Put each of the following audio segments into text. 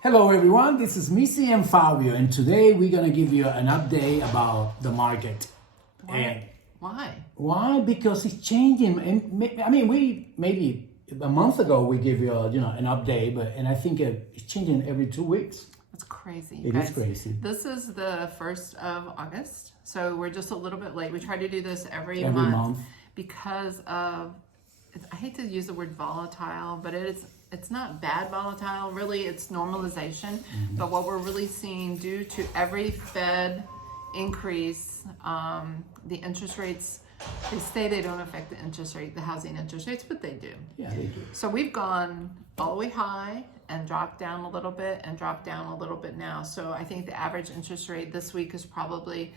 Hello everyone, this is Missy and Fabio, and today we're gonna give you an update about the market. And why? Because it's changing. And I mean, we maybe a month ago we gave you an update, and I think it's changing every 2 weeks. That's crazy. It is crazy. This is the 1st of August, so we're just a little bit late. We try to do this every month because of, I hate to use the word volatile, but it's not bad volatile, really it's normalization. But what we're really seeing due to every Fed increase, the interest rates, they say they don't affect the interest rate, the housing interest rates, but they do. Yeah, they do. So we've gone all the way high and dropped down a little bit and dropped down a little bit now. So I think the average interest rate this week is probably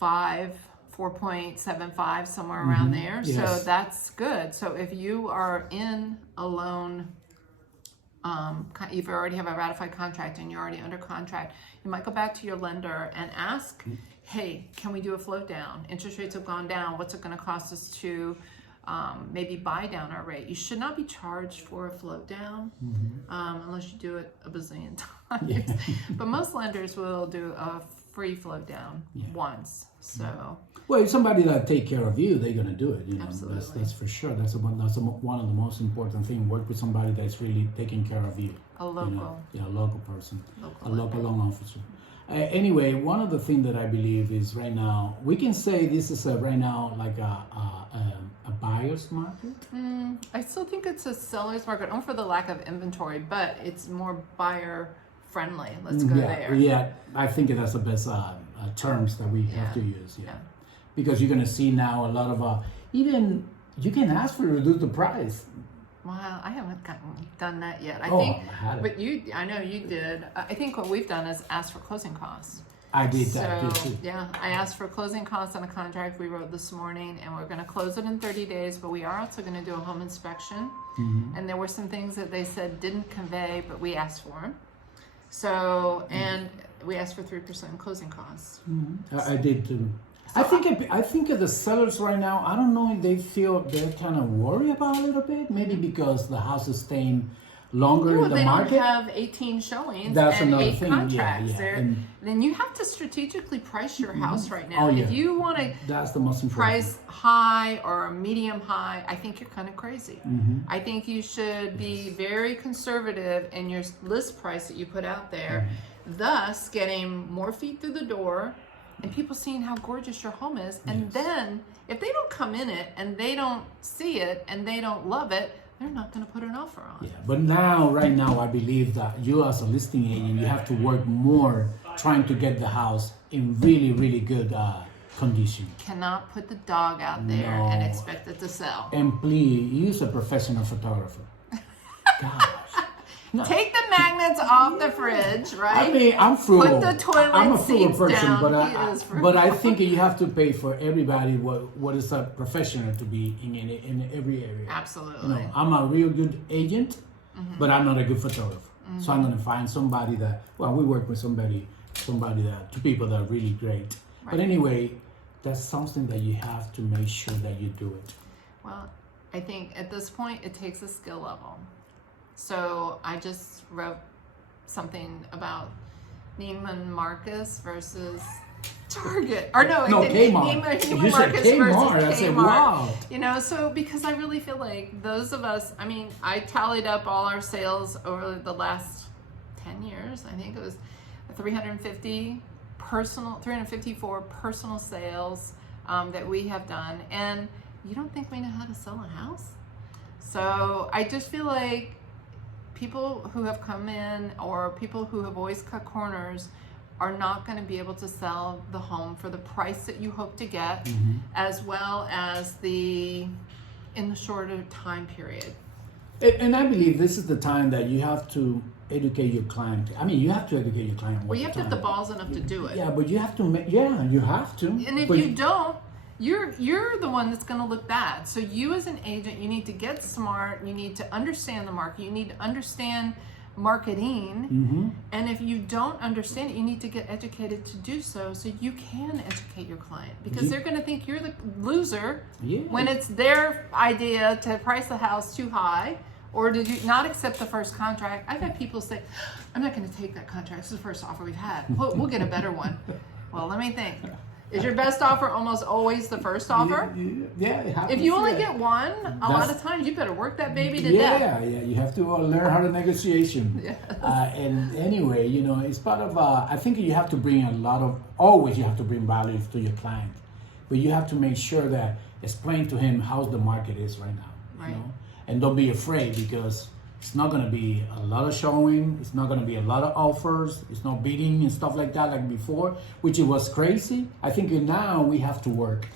4.75, somewhere around there. Yes. So that's good. So if you are in a loan, if you already have a ratified contract and you're already under contract, you might go back to your lender and ask, hey, can we do a float down? Interest rates have gone down. What's it going to cost us to maybe buy down our rate? You should not be charged for a float down unless you do it a bazillion times. Yeah. But most lenders will do a free float down once. So well, if somebody that take care of you, they're gonna do it. Absolutely. That's for sure. That's one of the most important things. Work with somebody that's really taking care of you. a local. A local person, Local a local loan officer. Anyway, one of the things that I believe is right now we can say this is right now like a buyer's market. I still think it's a seller's market, only for the lack of inventory, but it's more buyer friendly. Let's go there. Yeah, I think that's the best terms that we have to use. Yeah, because you're gonna see now a lot of even you can ask for reduce the price. Well, I haven't done that yet. I had it. But I know you did. I think what we've done is ask for closing costs. I did that So, too. yeah, I asked for closing costs on a contract we wrote this morning, and we're going to close it in 30 days, but we are also going to do a home inspection. And there were some things that they said didn't convey, but we asked for them. So, and we asked for 3% closing costs. I did too. I think of the sellers right now. I don't know if they feel they're kind of worried about it a little bit. Maybe because the house is staying longer in the market. They don't have 18 showings That's and another 8 thing. contracts. Yeah. Then you have to strategically price your house right now. Oh, And yeah. if you want to That's the most important. price high or medium high, I think you're kind of crazy. I think you should be very conservative in your list price that you put out there, thus getting more feet through the door and people seeing how gorgeous your home is. And then if they don't come in it and they don't see it and they don't love it, they're not going to put an offer on. Yeah, but right now, I believe that you as a listing agent, you have to work more trying to get the house in really, really good condition. Cannot put the dog out there and expect it to sell. And please use a professional photographer. Gosh. No. Take the magnets off the fridge, right? I mean, I'm frugal. Put the toilet I'm a frugal seats person, down. but He is frugal. but I think you have to pay for everybody what is a professional to be in every area. Absolutely. I'm a real good agent, but I'm not a good photographer. So I'm gonna find somebody that. Well, we work with somebody that 2 people that are really great. Right. But anyway, that's something that you have to make sure that you do it. Well, I think at this point it takes a skill level. So I just wrote something about Neiman Marcus versus Target. Or no, Kmart. Neiman You said Marcus Kmart. versus I said, Kmart. wow. So because I really feel like those of us, I mean, I tallied up all our sales over the last 10 years. I think it was 354 personal sales that we have done. And you don't think we know how to sell a house? So I just feel like people who have come in or people who have always cut corners are not going to be able to sell the home for the price that you hope to get, as well as in the shorter time period. And I believe this is the time that you have to educate your client. I mean, you have to educate your client. Well, you have to have the balls enough to do it. Yeah, but you have to. You have to. And if you don't, you're the one that's going to look bad. So you as an agent, you need to get smart. You need to understand the market. You need to understand marketing. And if you don't understand it, you need to get educated to do so you can educate your client, because they're going to think you're the loser when it's their idea to price the house too high Or did you not accept the first contract? I've had people say, I'm not going to take that contract. This is the first offer we've had. We'll get a better one. Well, let me think. Is your best offer almost always the first offer? Yeah. If you only get one, a lot of times you better work that baby to death. Yeah. You have to learn how to negotiation. Yeah. And anyway, it's part of. I think you have to bring always you have to bring value to your client, but you have to make sure that explain to him how the market is right now. Right. And don't be afraid because it's not going to be a lot of showing. It's not going to be a lot of offers. It's not bidding and stuff like that like before, which it was crazy. I think now we have to work.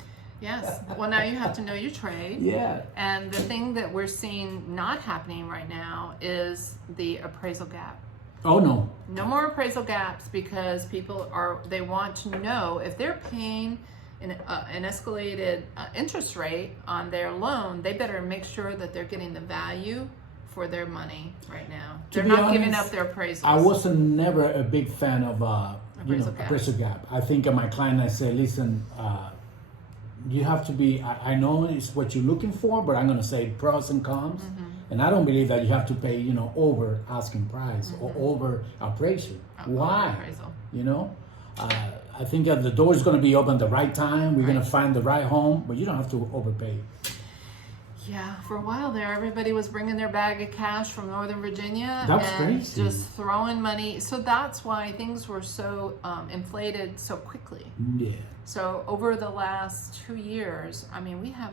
Yes. Well, now you have to know your trade. Yeah. And the thing that we're seeing not happening right now is the appraisal gap. Oh, no. No more appraisal gaps because they want to know if they're paying an escalated interest rate on their loan, they better make sure that they're getting the value for their money right now. They're not giving up their appraisals. I wasn't never a big fan of appraisal gap. I think of my client, I say, listen, you have to be, I know it's what you're looking for, but I'm going to say pros and cons. And I don't believe that you have to pay, over asking price or over appraisal. Why? Appraisal. I think that the door is going to be open at the right time. We're going to find the right home, but you don't have to overpay. Yeah, for a while there, everybody was bringing their bag of cash from Northern Virginia crazy. Just throwing money. So that's why things were so inflated so quickly. Yeah. So over the last 2 years, we have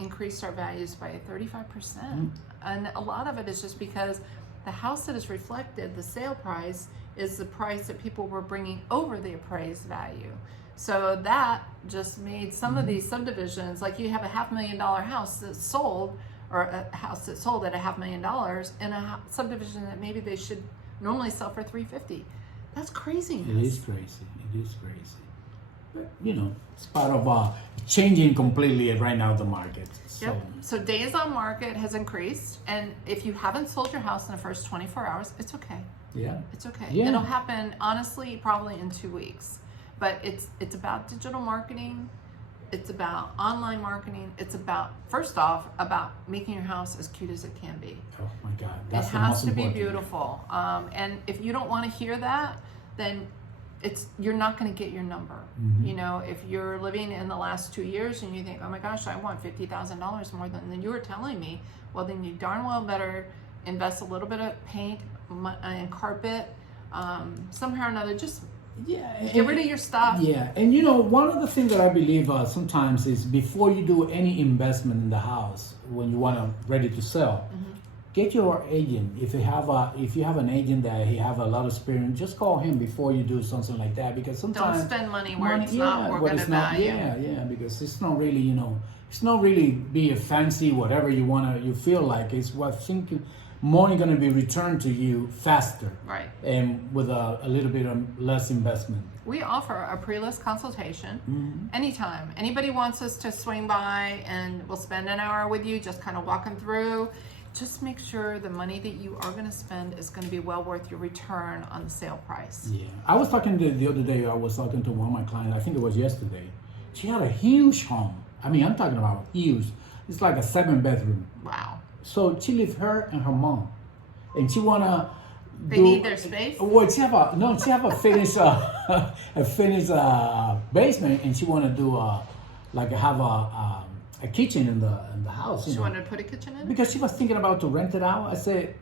increased our values by 35%. And a lot of it is just because the house that is reflected, the sale price, is the price that people were bringing over the appraised value. So that just made some of these subdivisions, like you have a $500,000 house that's sold, or a house that's sold at $500,000 in a subdivision that maybe they should normally sell for $350,000. That's crazy. It is crazy. But, it's part of changing completely right now the market. So. Yep. So days on market has increased, and if you haven't sold your house in the first 24 hours, it's okay. Yeah. It's okay. Yeah. It'll happen, honestly, probably in 2 weeks. But it's about digital marketing. It's about online marketing. It's about, first off, about making your house as cute as it can be. Oh my God. That's it the has most to be important. beautiful. And if you don't want to hear that, then you're not going to get your number. If you're living in the last 2 years and you think, oh my gosh, I want $50,000 more than you were telling me, well, then you darn well better invest a little bit of paint and carpet, somehow or another. Just get rid of your stuff. Yeah, and one of the things that I believe sometimes is before you do any investment in the house, when you want to ready to sell, get your agent. If you have an agent that he have a lot of experience, just call him before you do something like that, because sometimes don't spend money where it's not worth the value. Yeah, because it's not really it's not really be a fancy whatever you feel like. It's what money going to be returned to you faster, right? And with a little bit of less investment. We offer a pre-list consultation anytime. Anybody wants us to swing by and we'll spend an hour with you, just kind of walking through. Just make sure the money that you are going to spend is going to be well worth your return on the sale price. Yeah, I was talking the other day. I was talking to one of my clients. I think it was yesterday. She had a huge home. I'm talking about huge. It's like a 7-bedroom. Wow. So she live her and her mom, and she wanna. They need their space. Well, she have a finished basement, and she wanna do have a kitchen in the house. She wanted to put a kitchen in because she was thinking about to rent it out. I said,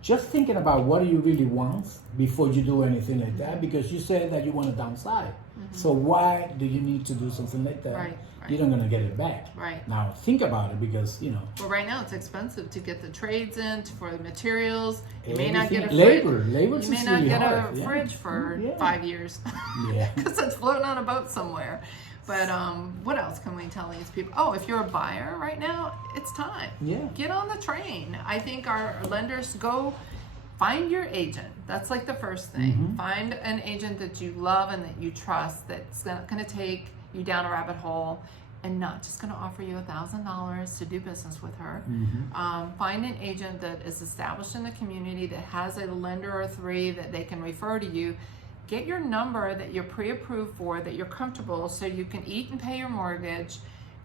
just thinking about what do you really want before you do anything like that, because you said that you want to downsize. So why do you need to do something like that? Right. You're not going to get it back. Right. Now think about it, because Well, right now it's expensive to get the trades in for the materials. You may not get a labor. You may not get a fridge for 5 years. Yeah. Because it's floating on a boat somewhere. But what else can we tell these people? Oh, if you're a buyer right now, it's time. Yeah. Get on the train. I think our lenders go find your agent. That's like the first thing. Find an agent that you love and that you trust, that's not going to take you down a rabbit hole and not just going to offer you $1,000 to do business with her. Find an agent that is established in the community, that has a lender or 3 that they can refer to you. Get your number that you're pre-approved for, that you're comfortable, so you can eat and pay your mortgage.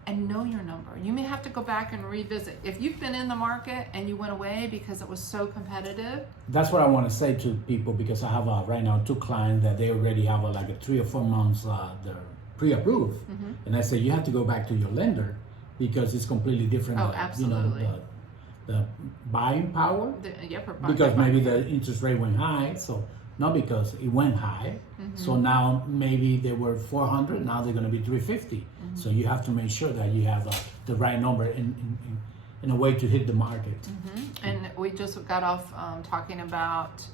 and know your number. You may have to go back and revisit. If you've been in the market and you went away because it was so competitive. That's what I want to say to people, because I have right now 2 clients that they already have like a 3 or 4 months they're pre-approved. And I say you have to go back to your lender because it's completely different. Oh, absolutely. The buying power, For because maybe the interest rate went high, so not because it went high. So now maybe they were 400, now they're going to be 350. So you have to make sure that you have the right number in a way to hit the market. And we just got off talking about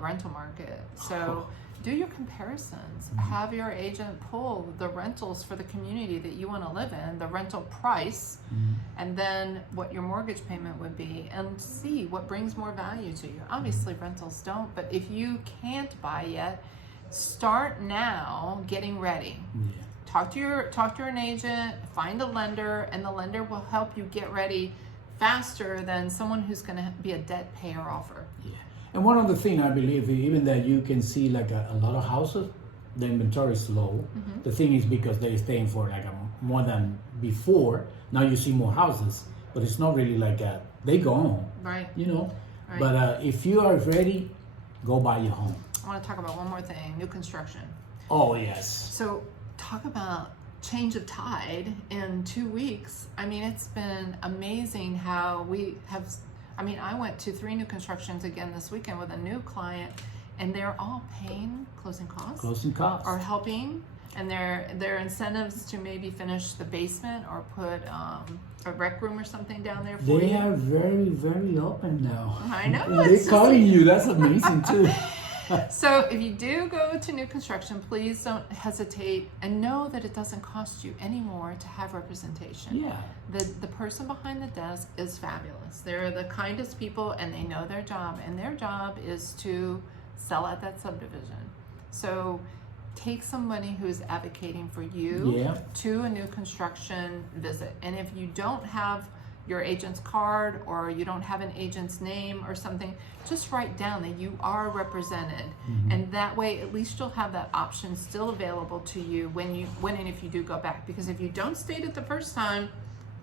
rental market. So do your comparisons. Have your agent pull the rentals for the community that you want to live in, the rental price, and then what your mortgage payment would be, and see what brings more value to you. Obviously, rentals don't, but if you can't buy yet, start now getting ready. Talk to an agent, find a lender, and the lender will help you get ready faster than someone who's going to be a debt payer offer. And one other thing, I believe, even that you can see like a lot of houses, the inventory is low. The thing is because they're staying for like more than before. Now you see more houses, but it's not really like they go on, right? You know. Right. But if you are ready, go buy your home. I want to talk about one more thing: new construction. Oh yes. So talk about change of tide in 2 weeks. I mean, it's been amazing how we have. I mean, I went to 3 new constructions again this weekend with a new client, and they're all paying closing costs. Closing costs. Or helping, and their incentives to maybe finish the basement or put a rec room or something down there for you. They are very, very open now. I know. And they're calling you. That's amazing too. So if you do go to new construction, please don't hesitate, and know that it doesn't cost you any more to have representation. Yeah. The person behind the desk is fabulous. They're the kindest people, and they know their job, and their job is to sell at that subdivision. So take somebody who's advocating for you to a new construction visit. And if you don't have your agent's card, or you don't have an agent's name or something, just write down that you are represented. And that way at least you'll have that option still available to you when and if you do go back. Because if you don't state it the first time,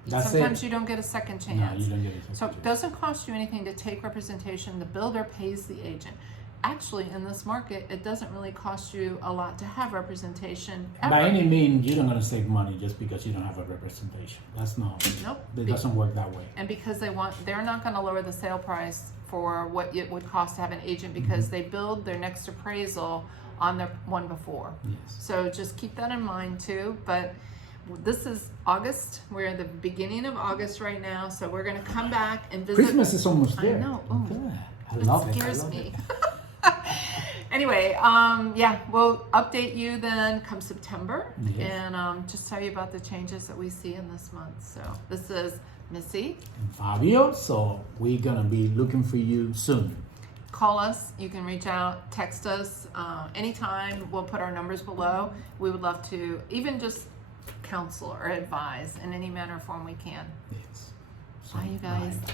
sometimes you don't get a second chance. No, you don't get a second chance. It doesn't cost you anything to take representation. The builder pays the agent. Actually, in this market, it doesn't really cost you a lot to have representation ever. By any means, you're not going to save money just because you don't have a representation. That's not. Nope. It doesn't work that way. And because they're not going to lower the sale price for what it would cost to have an agent, because they build their next appraisal on their one before. Yes. So just keep that in mind too. But this is August. We're at the beginning of August right now, so we're going to come back and visit. Christmas is almost there. I know. Oh, I love it. It scares me. Anyway, we'll update you then come September, and just tell you about the changes that we see in this month. So this is Missy and Fabio. So we're gonna be looking for you soon. Call us. You can reach out, text us anytime. We'll put our numbers below. We would love to even just counsel or advise in any manner or form we can. Yes. So, bye, you guys. Bye.